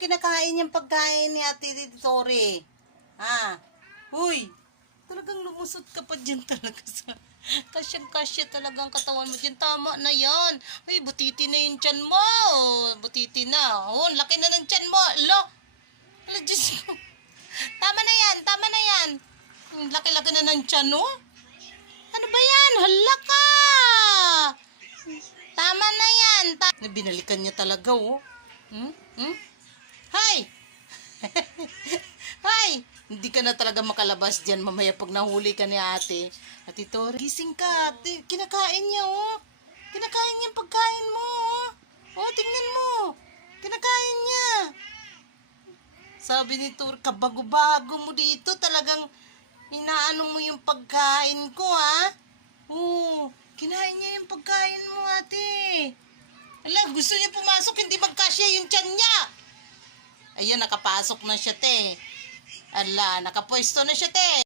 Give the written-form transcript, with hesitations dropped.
Kinakain yung pagkain ni Ate Tori. Ha? Uy, talagang lumusot ka pa dyan talaga sa... Kasyang-kasya talagang katawan mo dyan. Tama na yan. Uy, butiti na yung tiyan mo. Butiti na. Oh, laki na ng tiyan mo. Alo, Diyos ko. Tama na yan, tama na yan. Laki-laki na ng tiyan, no? Ano ba yan? Hala ka! Tama na yan. Binalikan niya talaga, oh. Hay! Hay! Hindi ka na talaga makalabas dyan mamaya pag nahuli ka ni ate. Ate Tori, gising ka. Ate. Kinakain niya, oh. Kinakain niya yung pagkain mo, oh. Oh, tingnan mo. Kinakain niya. Sabi ni Tori, kabago-bago mo dito. Talagang inaano mo yung pagkain ko, ha? Oh, kinain niya yung pagkain mo, ate. Ala, gusto niya pumasok, hindi magkasya yung tiyan niya. Ayun, nakapasok na siya, te. Ala, nakapwesto na siya, te.